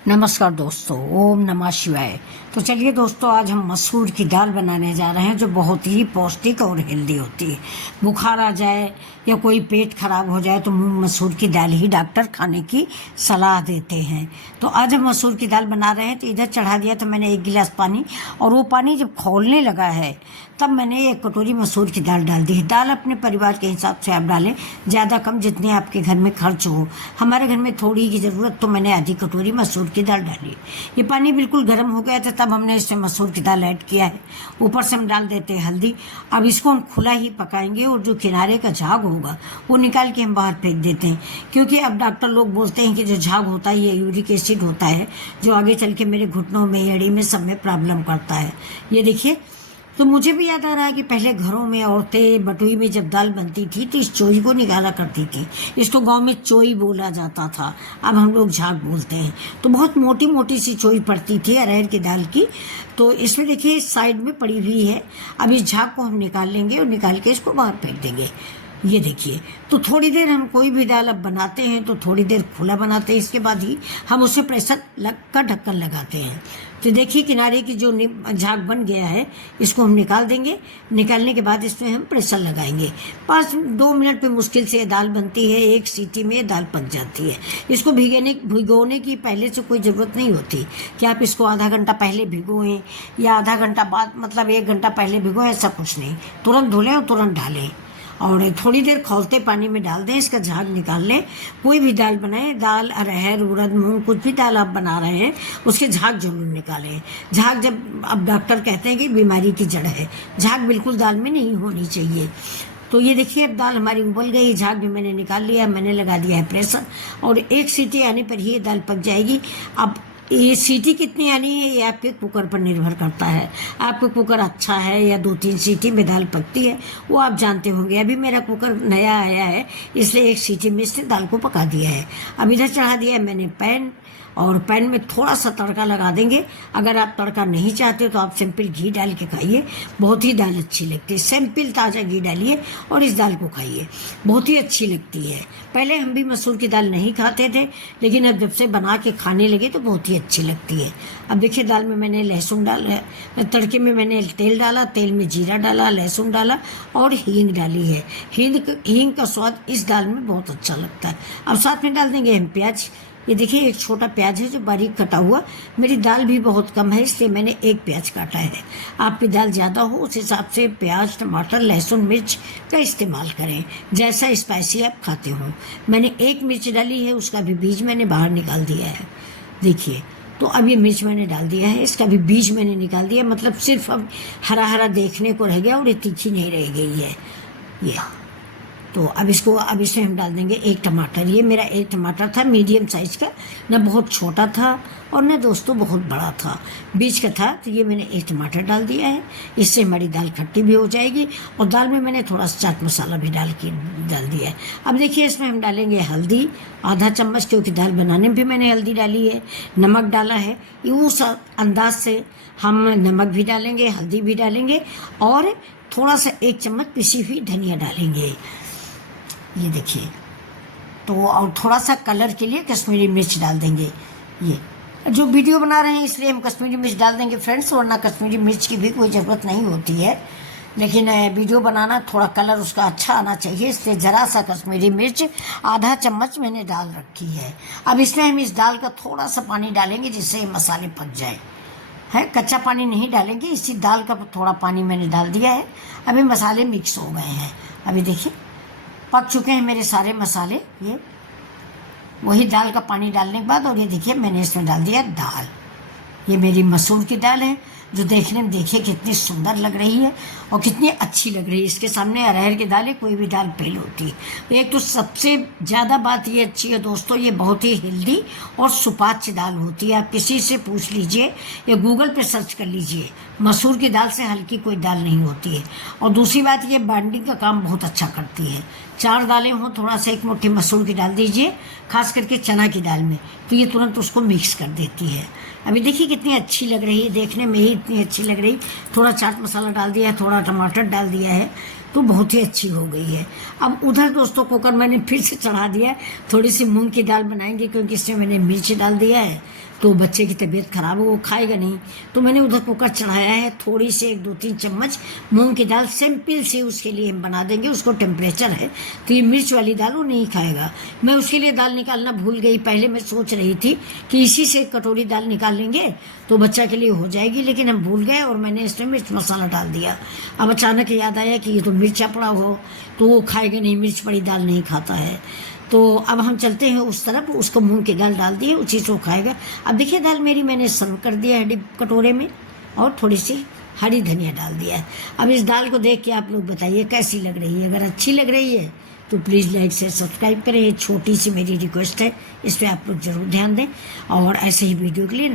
नमस्कार दोस्तों, ओम नमः शिवाय। तो चलिए दोस्तों, आज हम मसूर की दाल बनाने जा रहे हैं जो बहुत ही पौष्टिक और हेल्दी होती है। बुखार आ जाए या कोई पेट खराब हो जाए तो मसूर की दाल ही डॉक्टर खाने की सलाह देते हैं। तो आज हम मसूर की दाल बना रहे हैं। तो इधर चढ़ा दिया तो मैंने 1 गिलास पानी, और वो पानी जब खौलने लगा है तब मैंने 1 कटोरी मसूर की दाल डाल दी है। दाल अपने परिवार के हिसाब से आप डालें, ज़्यादा कम जितने आपके घर में खर्च हो। हमारे घर में थोड़ी की ज़रूरत, तो मैंने आधी कटोरी मसूर की दाल डाली। ये पानी बिल्कुल गर्म हो गया था तब हमने इसमें मसूर की दाल ऐड किया है। ऊपर से हम डाल देते हैं हल्दी। अब इसको हम खुला ही पकाएंगे, और जो किनारे का झाग होगा वो निकाल के हम बाहर फेंक देते हैं, क्योंकि अब डॉक्टर लोग बोलते हैं कि जो झाग होता है ये यूरिक एसिड होता है, जो आगे चल के मेरे घुटनों में, एड़ी में, सब में प्रॉब्लम करता है। ये देखिए, तो मुझे भी याद आ रहा है कि पहले घरों में औरतें बटुई में जब दाल बनती थी तो इस चोई को निकाला करती थी। इसको गांव में चोई बोला जाता था, अब हम लोग झाग बोलते हैं। तो बहुत मोटी मोटी सी चोई पड़ती थी अरहर की दाल की। तो इसमें देखिए इस साइड में पड़ी हुई है। अब इस झाग को हम निकाल लेंगे और निकाल के इसको बाहर फेंक देंगे। ये देखिए, तो थोड़ी देर हम कोई भी दाल अब बनाते हैं तो थोड़ी देर खुला बनाते हैं, इसके बाद ही हम उसे प्रेशर का ढक्कन लगाते हैं। तो देखिए किनारे की जो झाग बन गया है इसको हम निकाल देंगे। निकालने के बाद इसमें हम प्रेशर लगाएंगे। 2 मिनट में मुश्किल से दाल बनती है, 1 सीटी में दाल पक जाती है। इसको भिगोने की पहले से कोई ज़रूरत नहीं होती कि आप इसको आधा घंटा पहले भिगोएं या आधा घंटा बाद, मतलब 1 घंटा पहले भिगोएं, ऐसा कुछ नहीं। तुरंत धुलें और तुरंत डालें, और थोड़ी देर खौलते पानी में डाल दें, इसका झाग निकाल लें। कोई भी दाल बनाएं, दाल, अरहर, उड़द, मूंग, कुछ भी दाल आप बना रहे हैं उसके झाग जरूर निकालें। झाग, जब अब डॉक्टर कहते हैं कि बीमारी की जड़ है, झाग बिल्कुल दाल में नहीं होनी चाहिए। तो ये देखिए, अब दाल हमारी उबल गई, झाग भी मैंने निकाल लिया, मैंने लगा दिया है प्रेशर, और 1 सीटी आने पर ही ये दाल पक जाएगी। अब ये सीटी कितनी आनी है ये आपके कुकर पर निर्भर करता है। आपका कुकर अच्छा है या 2-3 सीटी में दाल पकती है वो आप जानते होंगे। अभी मेरा कुकर नया आया है, इसलिए 1 सीटी में इसने दाल को पका दिया है। अब इधर चढ़ा दिया है मैंने पैन, और पैन में थोड़ा सा तड़का लगा देंगे। अगर आप तड़का नहीं चाहते तो आप सिंपल घी डाल के खाइए, बहुत ही दाल अच्छी लगती है। सिंपल ताज़ा घी डालिए और इस दाल को खाइए, बहुत ही अच्छी लगती है। पहले हम भी मसूर की दाल नहीं खाते थे, लेकिन अब जब से बना के खाने लगे तो बहुत ही अच्छी लगती है। अब देखिए, दाल में मैंने लहसुन डाला, तड़के में मैंने तेल डाला, तेल में जीरा डाला, लहसुन डाला और हींग डाली है। हींग का स्वाद इस दाल में बहुत अच्छा लगता है। अब साथ में डाल देंगे हम प्याज। ये देखिए, 1 छोटा प्याज है जो बारीक कटा हुआ। मेरी दाल भी बहुत कम है, इसलिए मैंने 1 प्याज काटा है। आपकी दाल ज़्यादा हो उस हिसाब से प्याज, टमाटर, लहसुन, मिर्च का इस्तेमाल करें, जैसा स्पाइसी आप खाते हो। मैंने 1 मिर्च डाली है, उसका भी बीज मैंने बाहर निकाल दिया है। देखिए, तो अब ये मिर्च मैंने डाल दिया है, इसका भी बीज मैंने निकाल दिया, मतलब सिर्फ अब हरा हरा देखने को रह गया और ये तीखी नहीं रह गई है ये। तो अब इसमें हम डाल देंगे 1 टमाटर। ये मेरा 1 टमाटर था, मीडियम साइज का, ना बहुत छोटा था और ना दोस्तों बहुत बड़ा था, बीच का था। तो ये मैंने 1 टमाटर डाल दिया है। इससे हमारी दाल खट्टी भी हो जाएगी, और दाल में मैंने थोड़ा सा चाट मसाला भी डाल दिया है। अब देखिए, इसमें हम डालेंगे हल्दी, आधा चम्मच, क्योंकि दाल बनाने में भी मैंने हल्दी डाली है। नमक डाला है, उस अंदाज से हम नमक भी डालेंगे, हल्दी भी डालेंगे, और थोड़ा सा 1 चम्मच पिसी हुई धनिया डालेंगे। ये देखिए, तो और थोड़ा सा कलर के लिए कश्मीरी मिर्च डाल देंगे। ये जो वीडियो बना रहे हैं इसलिए हम कश्मीरी मिर्च डाल देंगे फ्रेंड्स, वरना कश्मीरी मिर्च की भी कोई ज़रूरत नहीं होती है। लेकिन वीडियो बनाना थोड़ा कलर उसका अच्छा आना चाहिए, इसलिए ज़रा सा कश्मीरी मिर्च आधा चम्मच मैंने डाल रखी है। अब इसमें हम इस दाल का थोड़ा सा पानी डालेंगे जिससे मसाले पक जाए। है, कच्चा पानी नहीं डालेंगे, इसी दाल का थोड़ा पानी मैंने डाल दिया है। अभी मसाले मिक्स हो गए हैं। अभी देखिए, पक चुके हैं मेरे सारे मसाले। ये वही दाल का पानी डालने के बाद, और ये देखिए मैंने इसमें डाल दिया दाल। ये मेरी मसूर की दाल है, जो देखने में देखिए कितनी सुंदर लग रही है और कितनी अच्छी लग रही है। इसके सामने अरहर की दाल है, कोई भी दाल फेल होती है। एक तो सबसे ज़्यादा बात ये अच्छी है दोस्तों, ये बहुत ही हेल्दी और सुपाच्य दाल होती है। आप किसी से पूछ लीजिए या गूगल पे सर्च कर लीजिए, मसूर की दाल से हल्की कोई दाल नहीं होती है। और दूसरी बात, ये बाइंडिंग का काम बहुत अच्छा करती है। 4 दालें हों, थोड़ा सा 1 मुट्ठी मसूर की डाल दीजिए, खास करके चना की दाल में, तो ये तुरंत उसको मिक्स कर देती है। अभी देखिए कितनी अच्छी लग रही है, देखने में ही इतनी अच्छी लग रही। थोड़ा चाट मसाला डाल दिया है, थोड़ा टमाटर डाल दिया है, तो बहुत ही अच्छी हो गई है। अब उधर दोस्तों कुकर मैंने फिर से चढ़ा दिया है। थोड़ी सी मूंग की दाल बनाएंगे, क्योंकि इसमें मैंने मिर्च डाल दिया है, तो बच्चे की तबीयत खराब हो, वो खाएगा नहीं। तो मैंने उधर कुकर चढ़ाया है, थोड़ी सी 1-2-3 चम्मच मूंग की दाल सिंपल सी उसके लिए हम बना देंगे। उसको टेम्परेचर है तो ये मिर्च वाली दाल वो नहीं खाएगा। मैं उसके लिए दाल निकालना भूल गई। पहले मैं सोच रही थी कि इसी से कटोरी दाल निकाल लेंगे तो बच्चा के लिए हो जाएगी, लेकिन हम भूल गए और मैंने इसमें मिर्च मसाला डाल दिया। अब अचानक याद आया कि ये तो मिर्चा पड़ा हो, तो वो खाएगा नहीं, मिर्च पड़ी दाल नहीं खाता है। तो अब हम चलते हैं उस तरफ, उसको मूंग की दाल डाल दिए, उसी से वो खाएगा। अब देखिए दाल मेरी मैंने सर्व कर दिया है कटोरे में, और थोड़ी सी हरी धनिया डाल दिया है। अब इस दाल को देख के आप लोग बताइए कैसी लग रही है। अगर अच्छी लग रही है तो प्लीज़ लाइक से सब्सक्राइब करें। ये छोटी सी मेरी रिक्वेस्ट है, इस पर आप लोग ज़रूर ध्यान दें, और ऐसे ही वीडियो के लिए